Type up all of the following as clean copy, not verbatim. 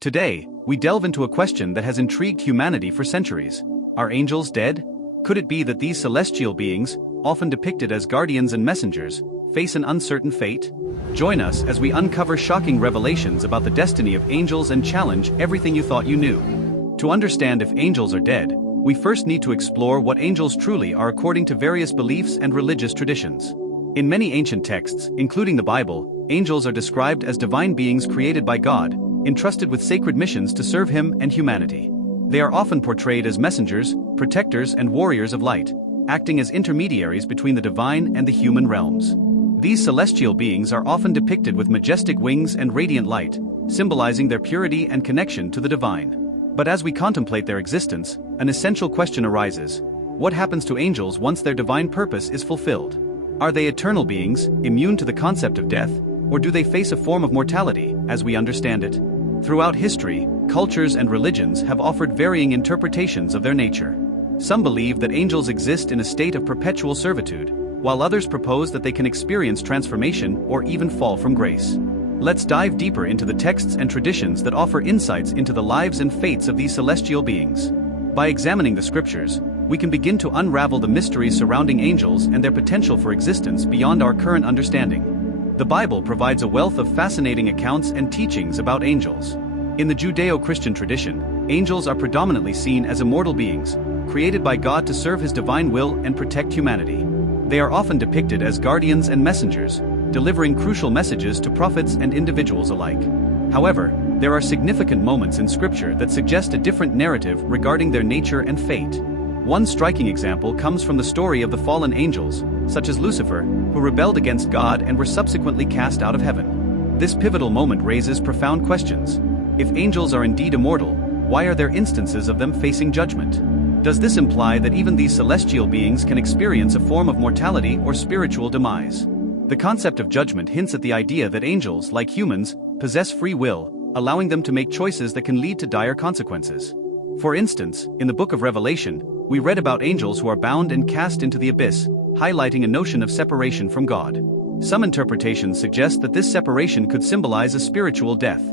Today, we delve into a question that has intrigued humanity for centuries. Are angels dead? Could it be that these celestial beings, often depicted as guardians and messengers, face an uncertain fate? Join us as we uncover shocking revelations about the destiny of angels and challenge everything you thought you knew. To understand if angels are dead, we first need to explore what angels truly are according to various beliefs and religious traditions. In many ancient texts, including the Bible, angels are described as divine beings created by God, entrusted with sacred missions to serve Him and humanity. They are often portrayed as messengers, protectors, and warriors of light, acting as intermediaries between the divine and the human realms. These celestial beings are often depicted with majestic wings and radiant light, symbolizing their purity and connection to the divine. But as we contemplate their existence, an essential question arises: what happens to angels once their divine purpose is fulfilled? Are they eternal beings, immune to the concept of death, or do they face a form of mortality, as we understand it? Throughout history, cultures and religions have offered varying interpretations of their nature. Some believe that angels exist in a state of perpetual servitude, while others propose that they can experience transformation or even fall from grace. Let's dive deeper into the texts and traditions that offer insights into the lives and fates of these celestial beings. By examining the scriptures, we can begin to unravel the mysteries surrounding angels and their potential for existence beyond our current understanding. The Bible provides a wealth of fascinating accounts and teachings about angels. In the Judeo-Christian tradition, angels are predominantly seen as immortal beings, created by God to serve His divine will and protect humanity. They are often depicted as guardians and messengers, delivering crucial messages to prophets and individuals alike. However, there are significant moments in Scripture that suggest a different narrative regarding their nature and fate. One striking example comes from the story of the fallen angels, such as Lucifer, who rebelled against God and were subsequently cast out of heaven. This pivotal moment raises profound questions. If angels are indeed immortal, why are there instances of them facing judgment? Does this imply that even these celestial beings can experience a form of mortality or spiritual demise? The concept of judgment hints at the idea that angels, like humans, possess free will, allowing them to make choices that can lead to dire consequences. For instance, in the book of Revelation, we read about angels who are bound and cast into the abyss, highlighting a notion of separation from God. Some interpretations suggest that this separation could symbolize a spiritual death,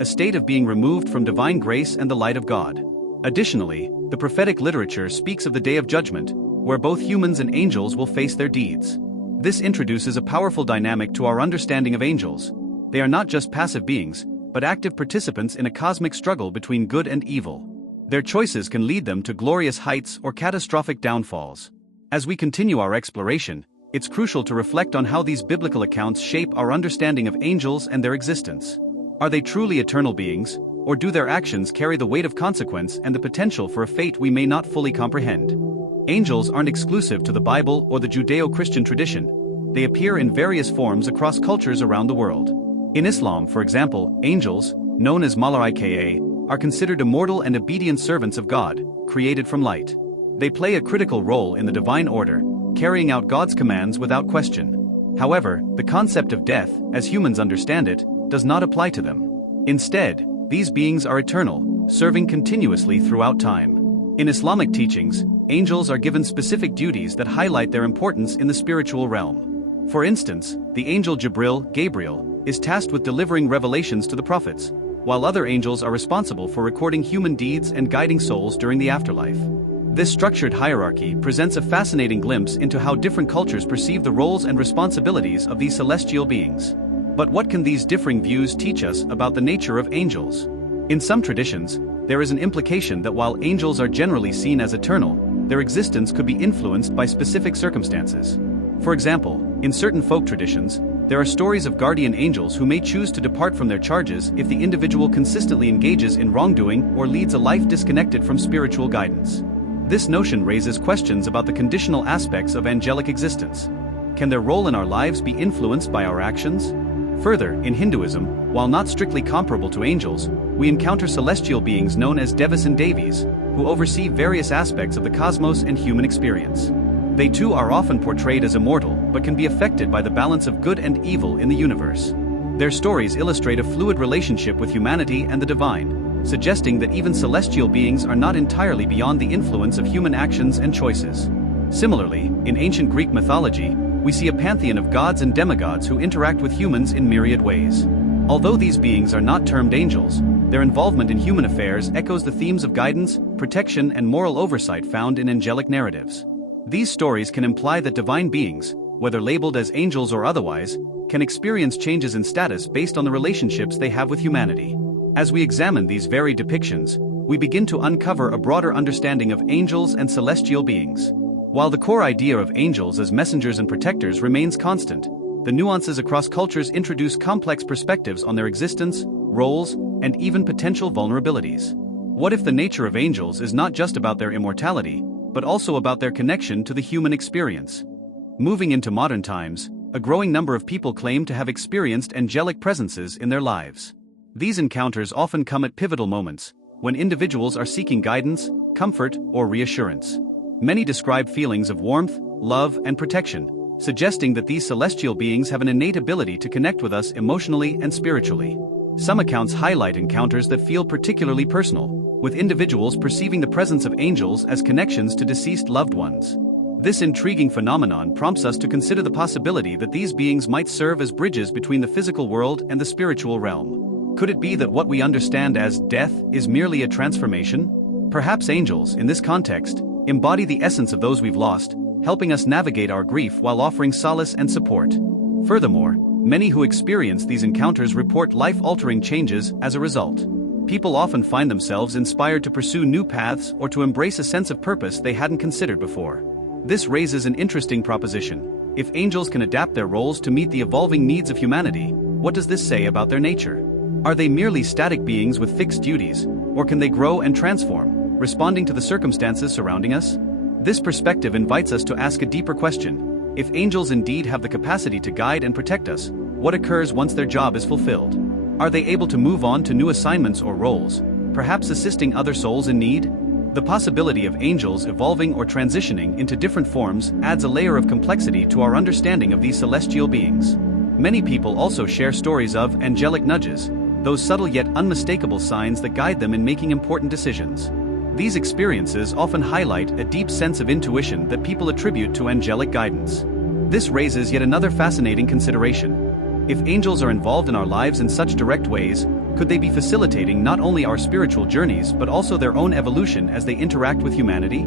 a state of being removed from divine grace and the light of God. Additionally, the prophetic literature speaks of the day of judgment, where both humans and angels will face their deeds. This introduces a powerful dynamic to our understanding of angels. They are not just passive beings, but active participants in a cosmic struggle between good and evil. Their choices can lead them to glorious heights or catastrophic downfalls. As we continue our exploration, it's crucial to reflect on how these biblical accounts shape our understanding of angels and their existence. Are they truly eternal beings, or do their actions carry the weight of consequence and the potential for a fate we may not fully comprehend? Angels aren't exclusive to the Bible or the Judeo-Christian tradition. They appear in various forms across cultures around the world. In Islam, for example, angels, known as malaika, are considered immortal and obedient servants of God, created from light. They play a critical role in the divine order, carrying out God's commands without question. However, the concept of death, as humans understand it, does not apply to them. Instead, these beings are eternal, serving continuously throughout time. In Islamic teachings, angels are given specific duties that highlight their importance in the spiritual realm. For instance, the angel Gabriel, is tasked with delivering revelations to the prophets, while other angels are responsible for recording human deeds and guiding souls during the afterlife. This structured hierarchy presents a fascinating glimpse into how different cultures perceive the roles and responsibilities of these celestial beings. But what can these differing views teach us about the nature of angels? In some traditions, there is an implication that while angels are generally seen as eternal, their existence could be influenced by specific circumstances. For example, in certain folk traditions, there are stories of guardian angels who may choose to depart from their charges if the individual consistently engages in wrongdoing or leads a life disconnected from spiritual guidance. This notion raises questions about the conditional aspects of angelic existence. Can their role in our lives be influenced by our actions? Further, in Hinduism, while not strictly comparable to angels, we encounter celestial beings known as Devas and Devis, who oversee various aspects of the cosmos and human experience. They too are often portrayed as immortal, but can be affected by the balance of good and evil in the universe. Their stories illustrate a fluid relationship with humanity and the divine, suggesting that even celestial beings are not entirely beyond the influence of human actions and choices. Similarly, in ancient Greek mythology, we see a pantheon of gods and demigods who interact with humans in myriad ways. Although these beings are not termed angels, Their involvement in human affairs echoes the themes of guidance, protection, and moral oversight found in angelic narratives. These stories can imply that divine beings, whether labeled as angels or otherwise, can experience changes in status based on the relationships they have with humanity. As we examine these varied depictions, we begin to uncover a broader understanding of angels and celestial beings. While the core idea of angels as messengers and protectors remains constant, the nuances across cultures introduce complex perspectives on their existence, roles, and even potential vulnerabilities. What if the nature of angels is not just about their immortality, but also about their connection to the human experience? Moving into modern times, a growing number of people claim to have experienced angelic presences in their lives. These encounters often come at pivotal moments, when individuals are seeking guidance, comfort, or reassurance. Many describe feelings of warmth, love, and protection, suggesting that these celestial beings have an innate ability to connect with us emotionally and spiritually. Some accounts highlight encounters that feel particularly personal, with individuals perceiving the presence of angels as connections to deceased loved ones. This intriguing phenomenon prompts us to consider the possibility that these beings might serve as bridges between the physical world and the spiritual realm. Could it be that what we understand as death is merely a transformation? Perhaps angels, in this context, embody the essence of those we've lost, helping us navigate our grief while offering solace and support. Furthermore, many who experience these encounters report life-altering changes as a result. People often find themselves inspired to pursue new paths or to embrace a sense of purpose they hadn't considered before. This raises an interesting proposition. If angels can adapt their roles to meet the evolving needs of humanity, what does this say about their nature? Are they merely static beings with fixed duties, or can they grow and transform, responding to the circumstances surrounding us? This perspective invites us to ask a deeper question. If angels indeed have the capacity to guide and protect us, what occurs once their job is fulfilled? Are they able to move on to new assignments or roles, perhaps assisting other souls in need? The possibility of angels evolving or transitioning into different forms adds a layer of complexity to our understanding of these celestial beings. Many people also share stories of angelic nudges, those subtle yet unmistakable signs that guide them in making important decisions. These experiences often highlight a deep sense of intuition that people attribute to angelic guidance. This raises yet another fascinating consideration. If angels are involved in our lives in such direct ways, could they be facilitating not only our spiritual journeys but also their own evolution as they interact with humanity?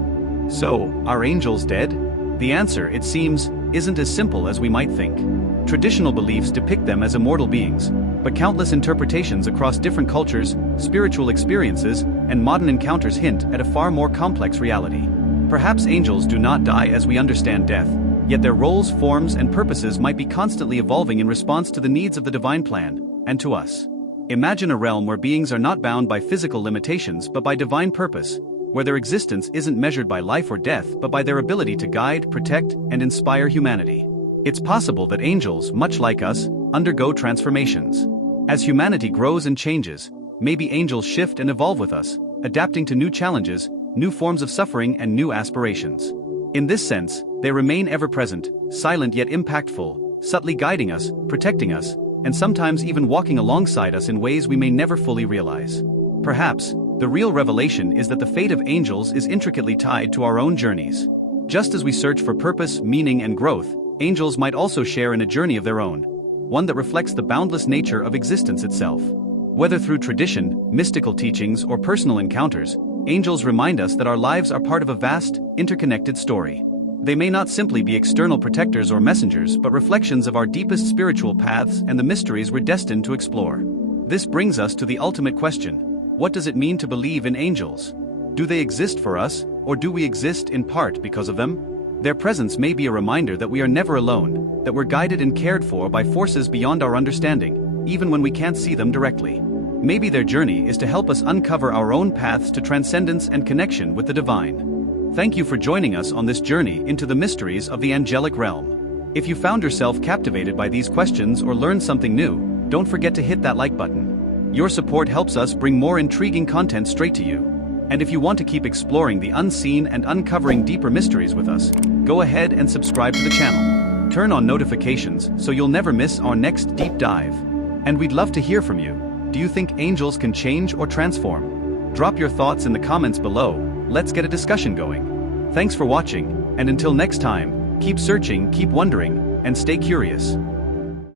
So, are angels dead? The answer, it seems, isn't as simple as we might think. Traditional beliefs depict them as immortal beings, but countless interpretations across different cultures, spiritual experiences, and modern encounters hint at a far more complex reality. Perhaps angels do not die as we understand death, yet their roles, forms, and purposes might be constantly evolving in response to the needs of the divine plan, and to us. Imagine a realm where beings are not bound by physical limitations but by divine purpose, where their existence isn't measured by life or death but by their ability to guide, protect, and inspire humanity. It's possible that angels, much like us, undergo transformations. As humanity grows and changes, maybe angels shift and evolve with us, adapting to new challenges, new forms of suffering, and new aspirations. In this sense, they remain ever-present, silent yet impactful, subtly guiding us, protecting us, and sometimes even walking alongside us in ways we may never fully realize. Perhaps, the real revelation is that the fate of angels is intricately tied to our own journeys. Just as we search for purpose, meaning, and growth, angels might also share in a journey of their own, one that reflects the boundless nature of existence itself. Whether through tradition, mystical teachings, or personal encounters, angels remind us that our lives are part of a vast, interconnected story. They may not simply be external protectors or messengers but reflections of our deepest spiritual paths and the mysteries we're destined to explore. This brings us to the ultimate question: what does it mean to believe in angels? Do they exist for us, or do we exist in part because of them? Their presence may be a reminder that we are never alone, that we're guided and cared for by forces beyond our understanding, even when we can't see them directly. Maybe their journey is to help us uncover our own paths to transcendence and connection with the divine. Thank you for joining us on this journey into the mysteries of the angelic realm. If you found yourself captivated by these questions or learned something new, don't forget to hit that like button. Your support helps us bring more intriguing content straight to you. And if you want to keep exploring the unseen and uncovering deeper mysteries with us, go ahead and subscribe to the channel. Turn on notifications so you'll never miss our next deep dive. And we'd love to hear from you. Do you think angels can change or transform? Drop your thoughts in the comments below. Let's get a discussion going. Thanks for watching, and until next time, keep searching, keep wondering, and stay curious.